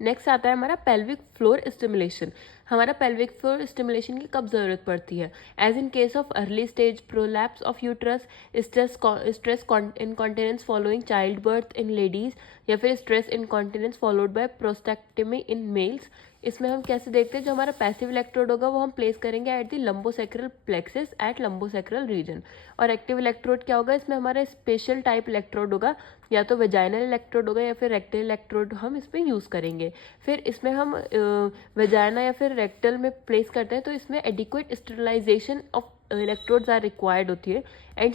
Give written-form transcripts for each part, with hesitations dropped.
Next आता है हमारा पेल्विक फ्लोर स्टिमुलेशन। हमारा पेल्विक फ्लोर स्टिमुलेशन की कब ज़रूरत पड़ती है? As in case of early stage prolapse of uterus, stress incontinence following childbirth in ladies, या फिर stress incontinence followed by prostatectomy in males. इसमें हम कैसे देखते हैं, जो हमारा पैसिव इलेक्ट्रोड होगा वो हम प्लेस करेंगे at the lumbosacral plexus at lumbosacral region. और एक्टिव इलेक्ट्रोड क्या होगा, इसमें हमारा स्पेशल टाइप इलेक्ट्रोड होगा, या तो वेजाइनल इलेक्ट्रोड होगा या फिर रेक्टल इलेक्ट्रोड हम इस पर यूज़ करेंगे। फिर इसमें हम वेजाइना या फिर रेक्टल में प्लेस करते हैं तो इसमें adequate sterilisation of electrodes are required होती है, and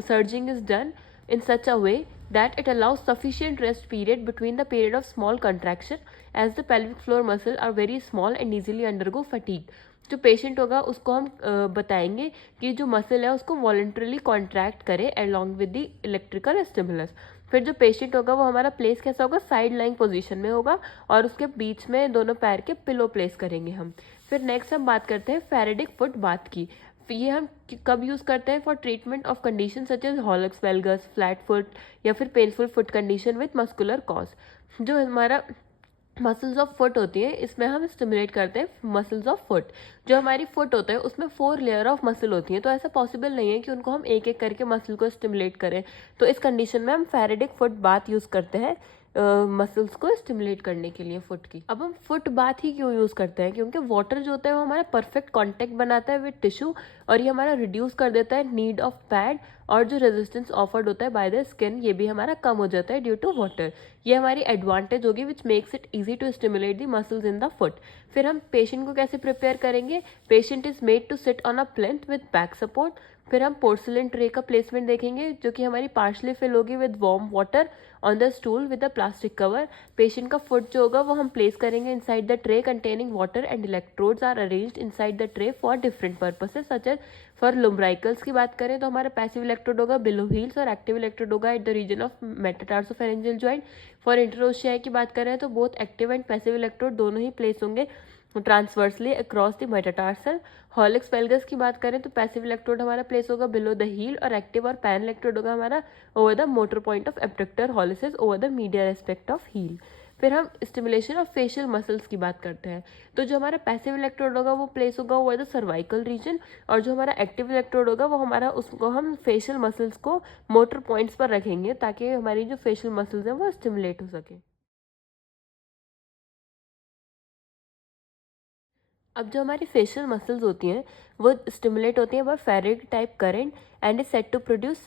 surging is done in such a way that it allows sufficient rest period between the period of small contraction, as the pelvic floor muscle are very small and easily undergo fatigue। जो patient होगा उसको हम बताएंगे कि जो muscle है उसको voluntarily contract करे along with the electrical stimulus. फिर जो पेशेंट होगा वो हमारा प्लेस कैसा होगा, साइड लाइंग पोजीशन में होगा, और उसके बीच में दोनों पैर के पिलो प्लेस करेंगे हम। फिर नेक्स्ट हम बात करते हैं फैराडिक फुट बाथ की। ये हम कब यूज़ करते हैं, for treatment of condition such as hallux valgus, flat foot, या फिर painful foot condition with muscular cause. जो हमारा मसल्स ऑफ फुट होती है इसमें हम स्टिमुलेट करते हैं मसल्स ऑफ फुट। जो हमारी फुट होता है उसमें 4 लेयर ऑफ मसल होती है, तो ऐसा पॉसिबल नहीं है कि उनको हम एक एक करके मसल को स्टिमुलेट करें। तो इस कंडीशन में हम फैराडिक फुट बाथ यूज़ करते हैं मसल्स को स्टिमुलेट करने के लिए फुट की। अब हम फुट बाथ ही क्यों यूज़ करते हैं, क्योंकि वाटर जो होता है वो हमारा परफेक्ट कांटेक्ट बनाता है विद टिश्यू, और ये हमारा रिड्यूस कर देता है नीड ऑफ पैड, और जो रेजिस्टेंस ऑफर्ड होता है बाय द स्किन ये भी हमारा कम हो जाता है ड्यू टू वाटर। ये हमारी एडवांटेज होगी which makes it easy to stimulate the muscles in the foot. फिर हम पेशेंट को कैसे प्रिपेयर करेंगे, patient is made to sit on a plinth with back support. फिर हम पोर्सिलेन ट्रे का प्लेसमेंट देखेंगे जो कि हमारी पार्शली फिल होगी with warm water on the stool with a plastic cover. Patient का फुट जो होगा वो हम प्लेस करेंगे inside the tray containing water, and electrodes are arranged inside the tray for different purposes such as for lumbricals की बात करें तो हमारा पैसिव इलेक्ट्रोड होगा बिलो हील्स, और एक्टिव इलेक्ट्रोड होगा at the region of metatarsophalangeal joint. For interossei की बात करें तो both active and passive electrode दोनों ही प्लेस होंगे transversely across the metatarsal. Hallux valgus की बात करें तो पैसिव इलेक्ट्रोड हमारा प्लेस होगा बिलो द हील, और एक्टिव और पैन इलेक्ट्रोड होगा हमारा over the motor point of abductor hallucis over the medial aspect of heel. फिर हम स्टिमुलेशन ऑफ फेशियल मसल्स की बात करते हैं, तो जो हमारा पैसिव इलेक्ट्रोड होगा वो प्लेस होगा ओवर द सर्वाइकल रीजन, और जो हमारा एक्टिव इलेक्ट्रोड होगा वो हमारा उसको हम फेशियल मसल्स को मोटर पॉइंट्स पर रखेंगे ताकि हमारी जो फेशियल मसल्स हैं वो स्टिमुलेट हो सके। अब जो हमारी फेशियल मसल्स होती हैं वो स्टिमुलेट होती हैं by faradic type current, and is set to produce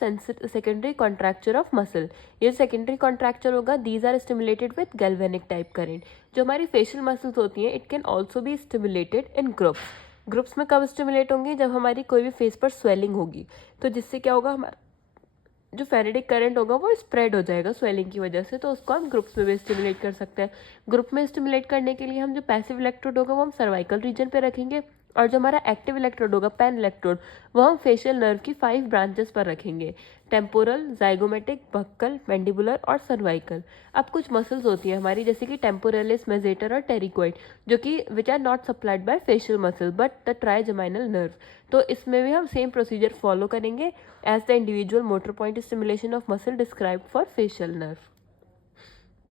secondary contracture of muscle. ये सेकेंडरी कॉन्ट्रैक्चर होगा, these are stimulated with galvanic type current. जो हमारी फेशियल मसल्स होती हैं it can also be stimulated in groups. Groups में कब stimulate होंगी, जब हमारी कोई भी फेस पर स्वेलिंग होगी, तो जिससे क्या होगा, हमारा जो फेरेटिक करंट होगा वो स्प्रेड हो जाएगा स्वेलिंग की वजह से, तो उसको हम ग्रुप्स में भी स्टिमुलेट कर सकते हैं। ग्रुप में स्टिमुलेट करने के लिए हम जो पैसिव इलेक्ट्रोड होगा वो हम सर्वाइकल रीजन पे रखेंगे, और जो हमारा एक्टिव इलेक्ट्रोड होगा पेन इलेक्ट्रोड वो हम फेशियल नर्व की 5 ब्रांचेस पर रखेंगे, टेम्पोरल, जाइगोमेटिक, बक्कल, मैंडिबुलर और सर्वाइकल। अब कुछ मसल्स होती हैं हमारी जैसे कि टेम्पोरलिस, मेजेटर और टेरिकोइड, जो कि which are not supplied by facial muscle but the trigeminal nerve. तो इसमें भी हम सेम प्रोसीजर फॉलो करेंगे as the individual motor point stimulation of muscle described for facial nerve.